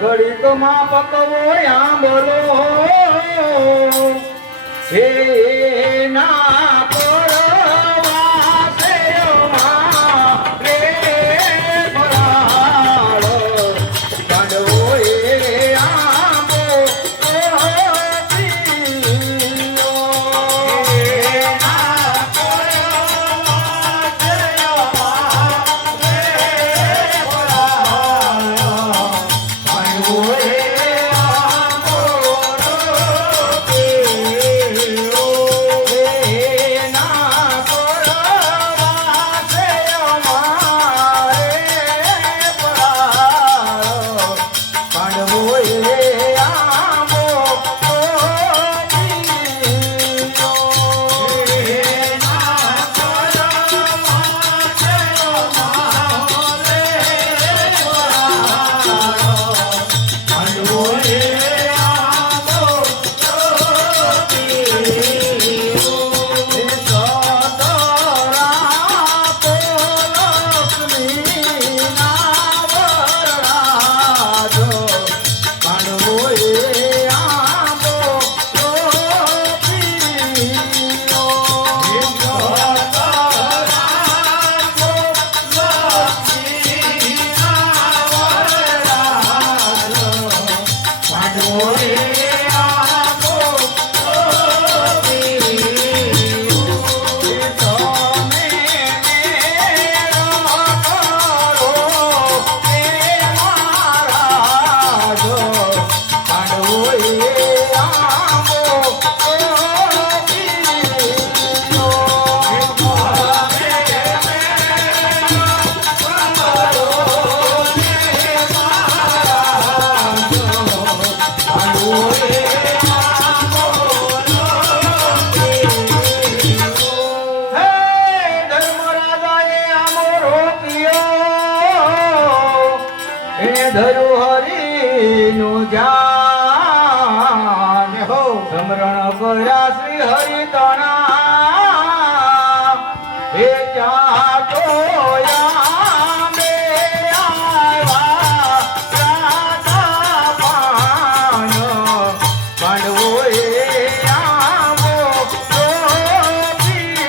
ઘડીક માં પકવો આંબલો હે ના નું ધ્યાન હો સમરણ કર્યા શ્રી હરિ તણા હે ત્યાં તો યામે આવ્યા રાધા પાન પાંડવો એ આવો ગોપીનો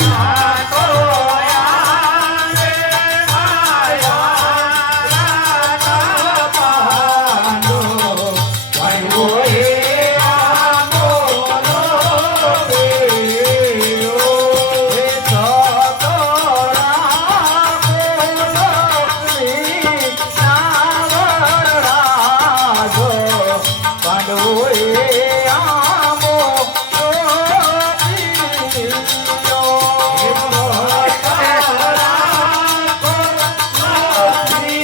ત્યાં તો યામે આવ્યા પાંડવો પાંડવો એ આવો ગોપીનો હે સતરા ગોલક્ષ્મી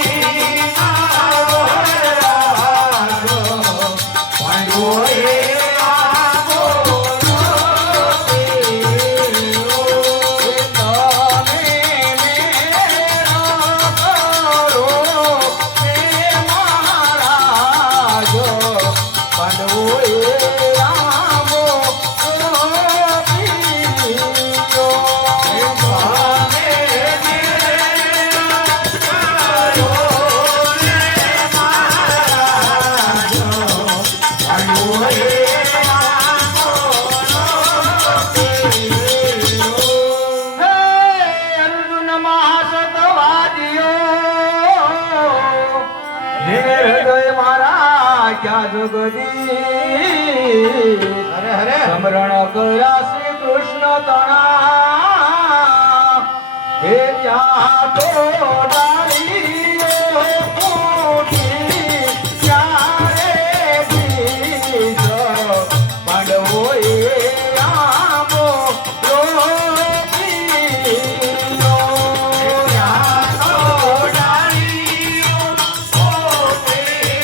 નાવર રાજો પાંડવો એ આવો અર્જુન મહાસતવાદીઓ હૃદય મારા ક્યાં જગદી હરે હરે સમરણ કર્યા શ્રી કૃષ્ણ તણા હે ત્યાં તો ડાળીઓ ફૂટી ત્યારે બીજ પાંડવો એ આવો ગોપીનો ત્યાં તો ડાળીઓ ફૂટી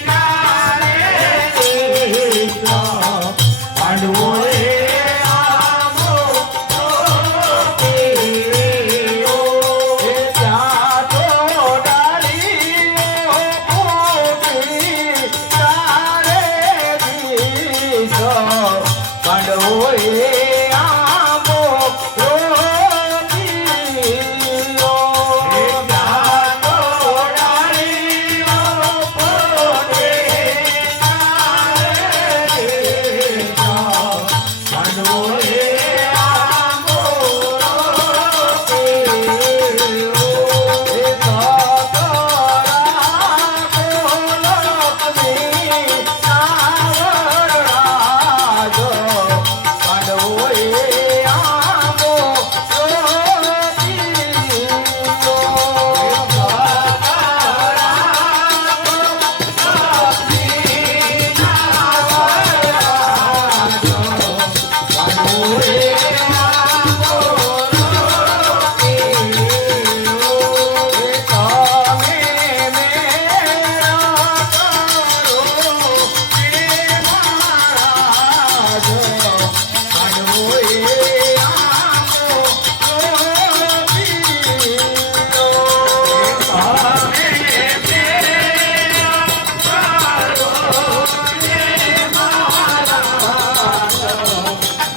ત્યારે બીજ પાંડવો એ આવો ગોપીનો હે ત્યાં તો ડાળીઓ ફૂટી ત્યારે બીજ પાંડવો એ આવો ગોપીનો હે ત્યાં તો ડાળીઓ ફૂટી ત્યારે બીજ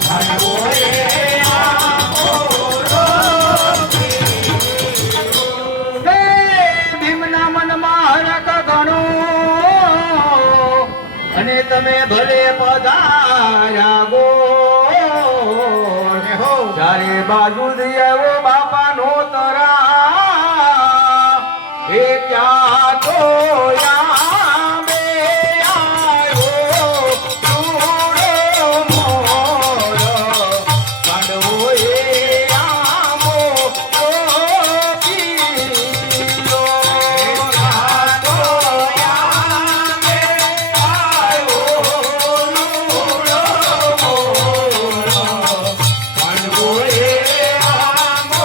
પાંડવો એ આવો ગોપીનો હે ભીમના મનમાં હરખ ઘણું અને તમે ભલે પધાર્યા ગો ચારે બાજુ દિયાવો બાપાનો તરા એ ક્યાં તો યામે આવ્યો ચૂડો મોર પાંડવો એ આવો ગોપીનો ક્યાં તો યામે આવ્યો ચૂડો મોર પાંડવો એ આવો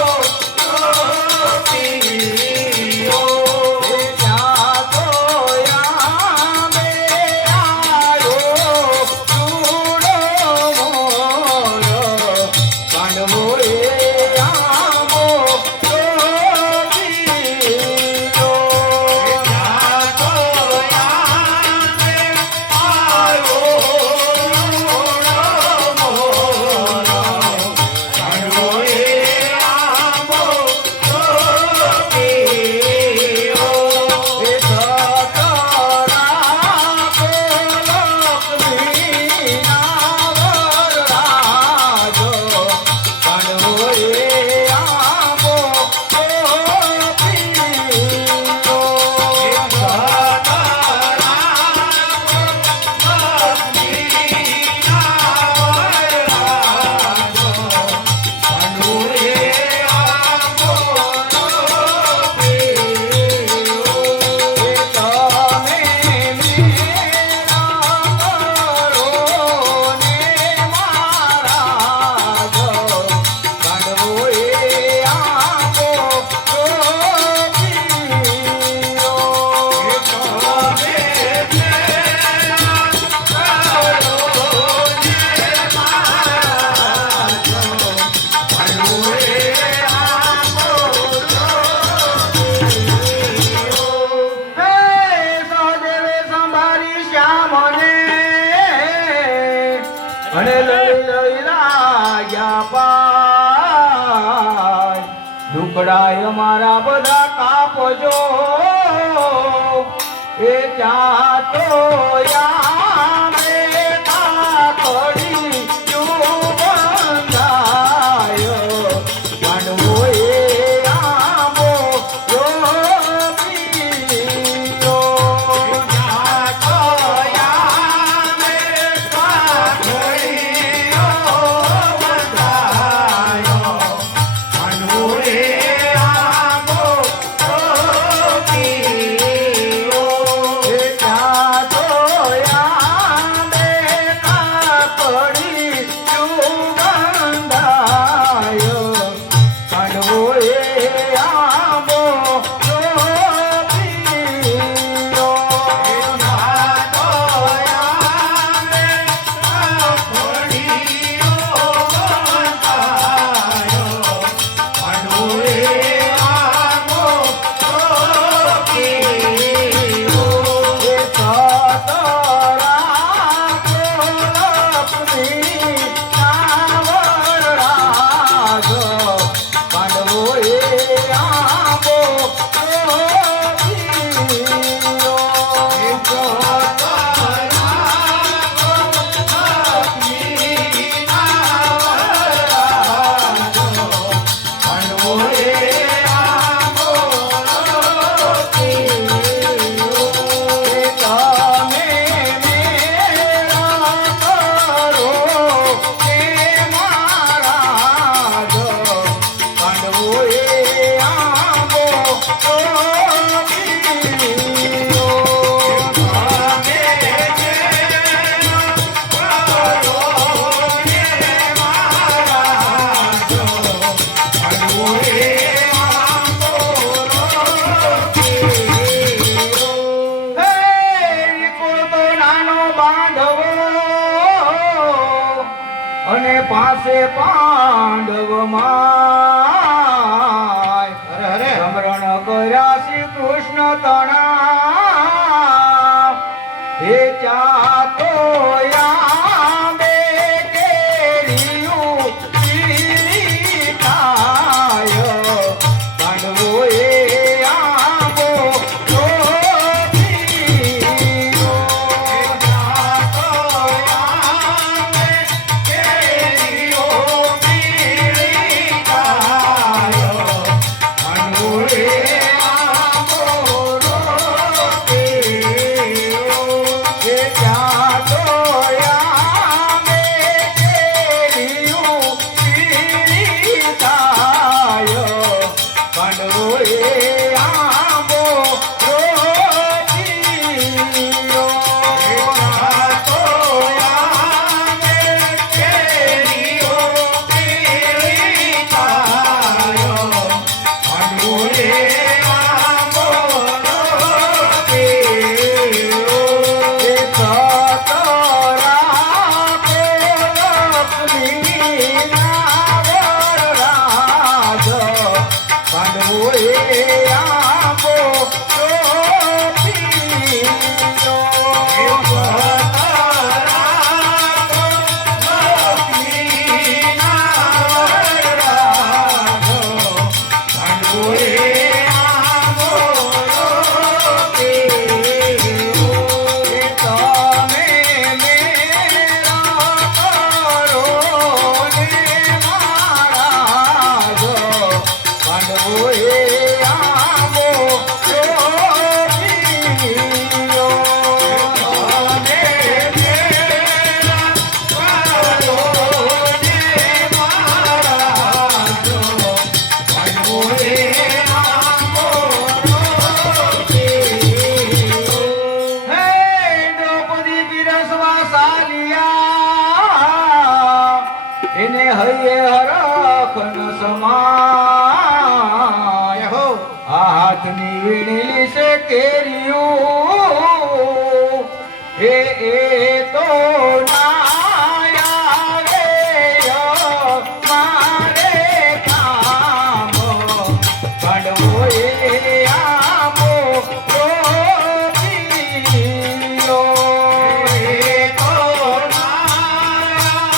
અને લઈ લઈ લાગ્યા પાય દુકડાય મારા બધા કાપજો એ ત્યાં તો યામે કાકડી બંધાયો માંડવો એ આંબો રોપીયો ત્યાં તો યામે કાકડીઓ બંધાયો માંડવો એ આંબો રોપીયો એ ત્યાં તો યામે કાકડી બંધાયો માંડવો એ આંબો રોપીયો ત્યાં તો યામે કાકડીઓ બંધાયો માંડવો એ આંબો રોપીયો એ સતરા કોલપની નાવર રાજો માંડવો એ આંબો રોપીયો એ અને પાસે પાંડવ માય સમરણ કર્યા શ્રી કૃષ્ણ તણા હે ચાતો યામે કેરિયું પીઠાય પાંડવો એ આંબો રોપીયો ચાતો યામે કેરિયું પીઠાય પાંડવો એ આંબો રોપીયો એ ત્યાં તો યામે કેરિયું પીઠાય પાંડવો એ આંબો રોપીયો એ ત્યાં તો યામે કેરિયું પીઠાય પાંડવો એ આંબો રોપીયો એ સતરા કોલપની નાવર રાજો પાંડવો એ આંબો રોપીયો એ સતરા કોલપની નાવર રાજો પાંડવો એ આંબો રોપીયો એ તમે મેરા કરો ને મારા જો પાંડવો એ આંબો રોપીયો તમે મેરા કરો ને મારા જો પાંડવો એ આંબો રોપીયો હે દ્રૌપદી પીરસવા સાલિયા એને હૈયે હરખ ન સમાય હો આ હાથની વીણેલી છે કેરિયું એ તો નાયા રે મારે કામ પાંડવો એ આંબો રોપીયો એ તો નાયા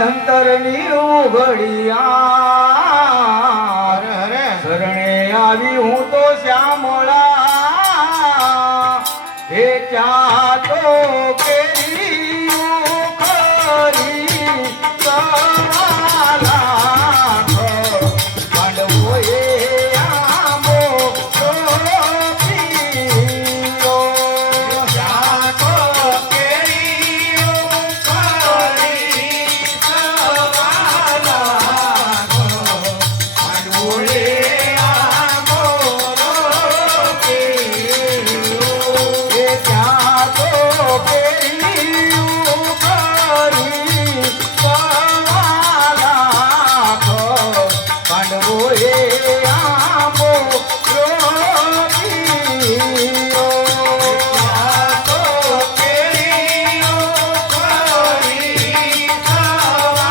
અંતરની ઉઘડિયા હરે હરે શરણે આવી હું તો શ્યામળા હે ત્યાં તો કેરીઓ ખરી સવાલા માંડવો એ આંબો પીરો ત્યાં તો કેરીઓ ખરી સવાલા માંડવોએ આંબો પીરો એ ત્યાં તો કેરીઓ ખરી સવાલા માંડવો એ આંબો પીરો ત્યાં તો કેરીઓ ખરી સવાલા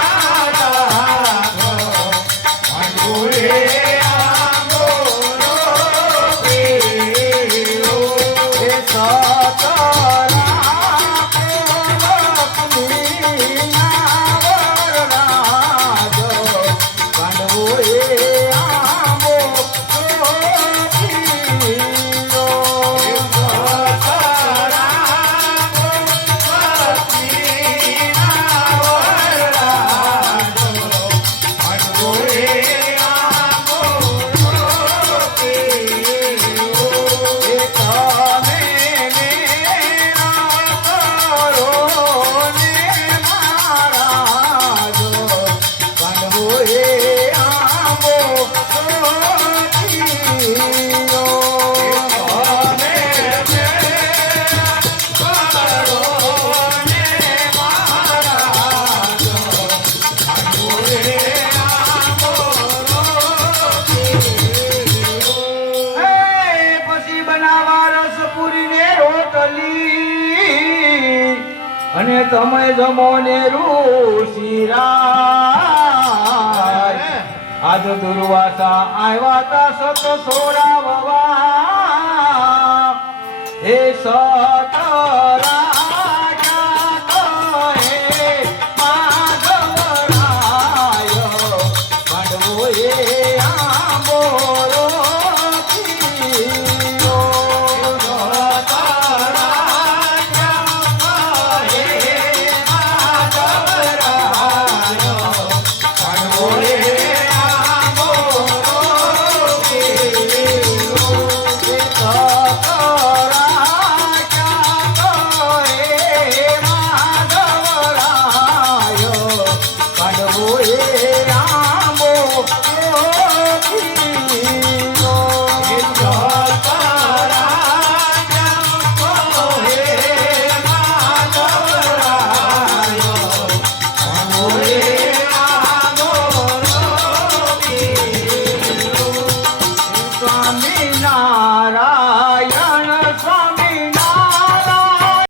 માંડવોએ આંબો પીરો એ સતરા કોલકની નાવરરાજ માંડવો એ આંબો પીરો એ તમે મેળા કરો ને મહારાજો માંડવો એ આંબો પીરો હે પછી બનાવા રસપુરી ને રોટલી અને તમે જમો ને ઋષિરાજ આજ દુર્વાસા આવ્યા તા સત સોડાવવા હે સત